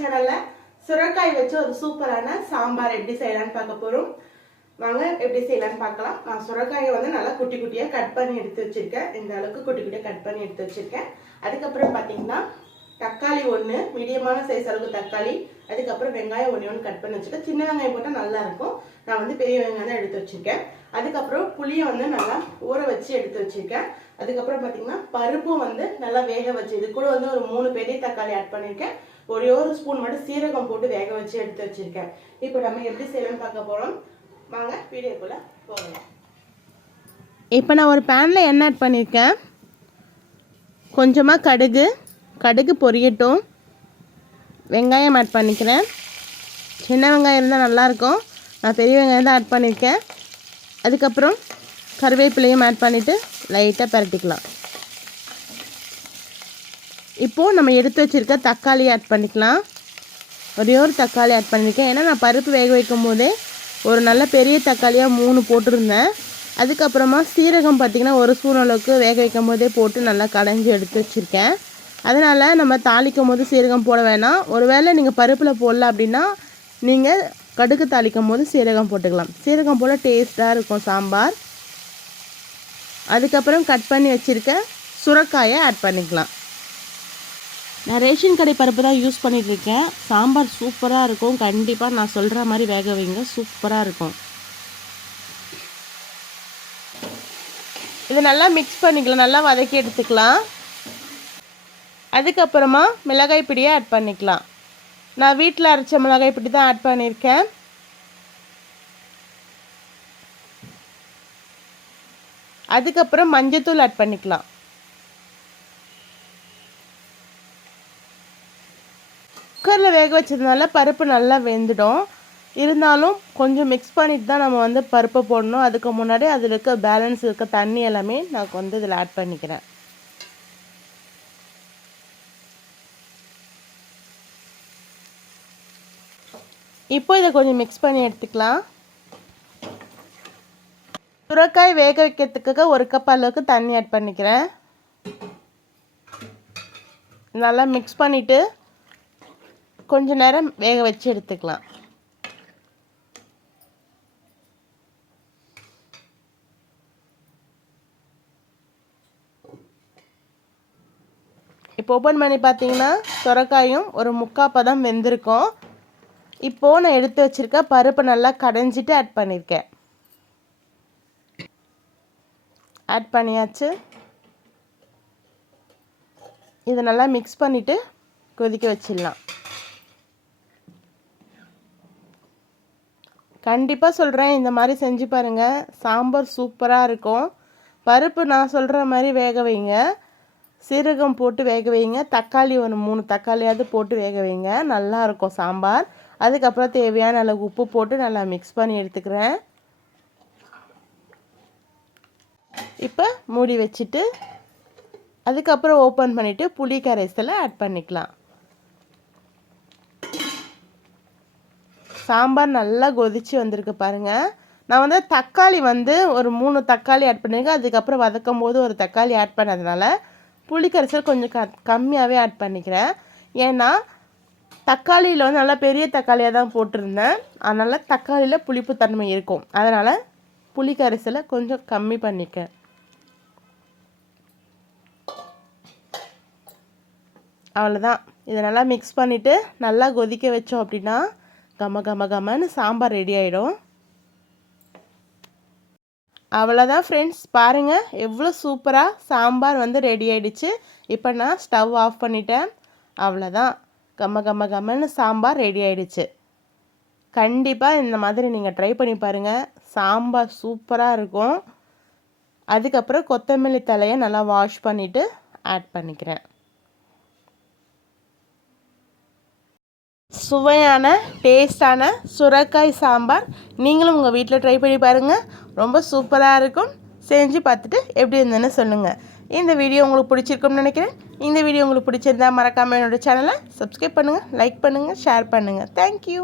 சேனலில் சுரைக்காய் வச்சு ஒரு சூப்பரான சாம்பார் எப்படி செய்யலான்னு பார்க்க போகிறோம். வாங்க எப்படி செய்யலான்னு பார்க்கலாம். நான் சுரைக்காயை வந்து நல்லா குட்டி குட்டியாக கட் பண்ணி எடுத்து வச்சுருக்கேன். இந்த அளவுக்கு குட்டி குட்டியாக கட் பண்ணி எடுத்து வச்சுருக்கேன். அதுக்கப்புறம் பார்த்தீங்கன்னா தக்காளி ஒன்று, மீடியமான சைஸ் அளவுக்கு தக்காளி, அதுக்கப்புறம் வெங்காயம் ஒன்று கட் பண்ணி வச்சுருக்கேன். சின்ன வெங்காயம் போட்டால் நல்லா இருக்கும். நான் வந்து பெரிய வெங்காயம் தான் எடுத்து வச்சுருக்கேன். அதுக்கப்புறம் புளியை வந்து நல்லா ஊற வச்சு எடுத்து வச்சுருக்கேன். அதுக்கப்புறம் பார்த்தீங்கன்னா பருப்பும் வந்து நல்லா வேக வச்சு, இது கூட வந்து ஒரு 3 பெரிய தக்காளி ஆட் பண்ணியிருக்கேன். ஒரே ஒரு ஸ்பூன் மட்டும் சீரகம் போட்டு வேக வச்சு எடுத்து வச்சுருக்கேன். இப்போ நம்ம எப்படி செய்யலாம்னு பார்க்க போகிறோம். வாங்க வீடியோக்குள்ளே போகலாம். இப்போ நான் ஒரு பேனில் எண்ணெய் ஆட் பண்ணியிருக்கேன். கொஞ்சமாக கடுகு பொரியட்டும். வெங்காயம் ஆட் பண்ணிக்கிறேன். சின்ன வெங்காயம் இருந்தால் நல்லாயிருக்கும். நான் பெரிய வெங்காயம் தான் ஆட் பண்ணியிருக்கேன். அதுக்கப்புறம் கருவேப்பிலையும் ஆட் பண்ணிவிட்டு லைட்டாக பரட்டிக்கலாம். இப்போது நம்ம எடுத்து வச்சுருக்க தக்காளி ஆட் பண்ணிக்கலாம். ஒரே ஒரு தக்காளி ஆட் பண்ணியிருக்கேன். ஏன்னா நான் பருப்பு வேக வைக்கும் போதே ஒரு நல்ல பெரிய தக்காளியாக 3 போட்டிருந்தேன். அதுக்கப்புறமா சீரகம் பார்த்திங்கன்னா ஒரு ஸ்பூன் அளவுக்கு வேக வைக்கும் போதே போட்டு நல்லா கடைஞ்சி எடுத்து வச்சுருக்கேன். அதனால் நம்ம தாளிக்கும் போது சீரகம் போட வேணாம். ஒருவேளை நீங்கள் பருப்பில் போடல அப்படின்னா நீங்கள் கடுகு தாளிக்கும் போது சீரகம் போட்டுக்கலாம். சீரகம் போல் டேஸ்ட்டாக இருக்கும் சாம்பார். அதுக்கப்புறம் கட் பண்ணி வச்சுருக்க சுரைக்காயை ஆட் பண்ணிக்கலாம். நான் ரேஷன் கடை பருப்பு தான் யூஸ் பண்ணிகிட்ருக்கேன். சாம்பார் சூப்பராக இருக்கும். கண்டிப்பாக நான் சொல்கிற மாதிரி வேக வைங்க, சூப்பராக இருக்கும். இதை நல்லா மிக்ஸ் பண்ணிக்கலாம், நல்லா வதக்கி எடுத்துக்கலாம். அதுக்கப்புறமா மிளகாய் பொடியை ஆட் பண்ணிக்கலாம். நான் வீட்டில் அரைச்ச மிளகாய் பொடி தான் ஆட் பண்ணியிருக்கேன். அதுக்கப்புறம் மஞ்சத்தூள் ஆட் பண்ணிக்கலாம். குக்கரில் வேக வச்சதுனால பருப்பு நல்லா வெந்துடும். இருந்தாலும் கொஞ்சம் மிக்ஸ் பண்ணிட்டு தான் நம்ம வந்து பருப்பை போடணும். அதுக்கு முன்னாடி அதில் இருக்க பேலன்ஸ் இருக்க தண்ணி எல்லாமே நான் வந்து இதில் ஆட் பண்ணிக்கிறேன். இப்போ இதை கொஞ்சம் மிக்ஸ் பண்ணி எடுத்துக்கலாம். சுரைக்காய் வேக வைக்கிறதுக்காக 1 கப் அளவுக்கு தண்ணி ஆட் பண்ணிக்கிறேன். நல்லா மிக்ஸ் பண்ணிவிட்டு கொஞ்ச நேரம் வேக வச்சு எடுத்துக்கலாம். இப்போ ஓப்பன் பண்ணி பார்த்தீங்கன்னா சுரைக்காயும் ஒரு 3/4 பதம் வெந்திருக்கும். இப்போது நான் எடுத்து வச்சுருக்க பருப்பை நல்லா கடைஞ்சிட்டு ஆட் பண்ணியிருக்கேன். ஆட் பண்ணியாச்சு. இதை நல்லா மிக்ஸ் பண்ணிவிட்டு கொதிக்க வச்சிடலாம். கண்டிப்பாக சொல்கிறேன், இந்த மாதிரி செஞ்சு பாருங்கள். சாம்பார் சூப்பராக இருக்கும். பருப்பு நான் சொல்கிற மாதிரி வேக வைங்க. சீரகம் போட்டு வேக வைங்க. தக்காளி ஒரு 3 தக்காளியாவது போட்டு வேக வைங்க. நல்லாயிருக்கும் சாம்பார். அதுக்கப்புறம் தேவையான அளவு உப்பு போட்டு நல்லா மிக்ஸ் பண்ணி எடுத்துக்கிறேன். இப்போ மூடி வச்சுட்டு அதுக்கப்புறம் ஓப்பன் பண்ணிவிட்டு புளி கரைசலை ஆட் பண்ணிக்கலாம். சாம்பார் நல்லா கொதிச்சு வந்திருக்கு பாருங்கள். நான் வந்து தக்காளி வந்து ஒரு 3 தக்காளி ஆட் பண்ணியிருக்கேன். அதுக்கப்புறம் வதக்கும் போது ஒரு தக்காளி ஆட் பண்ணதுனால புளி கரைசல் கொஞ்சம் கம்மியாகவே ஆட் பண்ணிக்கிறேன். ஏன்னா தக்காளியில் வந்து நல்லா பெரிய தக்காளியாக தான் போட்டிருந்தேன். அதனால் தக்காளியில் புளிப்பு தன்மை இருக்கும். அதனால் புளி கரைசலை கொஞ்சம் கம்மி பண்ணிக்கேன். அவ்வளோதான். இதை நல்லா மிக்ஸ் பண்ணிவிட்டு நல்லா கொதிக்க வச்சோம் அப்படின்னா கமன்னு சாம்பார் ரெடி ஆகிடும். அவ்வளோதான் ஃப்ரெண்ட்ஸ், பாருங்கள் எவ்வளோ சூப்பராக சாம்பார் வந்து ரெடி ஆகிடுச்சு. இப்போ நான் ஸ்டவ் ஆஃப் பண்ணிட்டேன். அவ்வளோதான், கம்மன்னு சாம்பார் ரெடி ஆகிடுச்சு. கண்டிப்பாக இந்த மாதிரி நீங்கள் ட்ரை பண்ணி பாருங்கள். சாம்பார் சூப்பராக இருக்கும். அதுக்கப்புறம் கொத்தமல்லி தலையை நல்லா வாஷ் பண்ணிவிட்டு ஆட் பண்ணிக்கிறேன். சுவையான டேஸ்டான சுரைக்காய் சாம்பார் நீங்களும் உங்கள் வீட்டில் ட்ரை பண்ணி பாருங்கள். ரொம்ப சூப்பராக இருக்கும். செஞ்சு பார்த்துட்டு எப்படி இருந்ததுன்னு சொல்லுங்கள். இந்த வீடியோ உங்களுக்கு பிடிச்சிருக்கும்னு நினைக்கிறேன். இந்த வீடியோ உங்களுக்கு பிடிச்சிருந்தா மறக்காமல் என்னோடய சேனலை சப்ஸ்கிரைப் பண்ணுங்கள், லைக் பண்ணுங்கள், ஷேர் பண்ணுங்கள். தேங்க்யூ.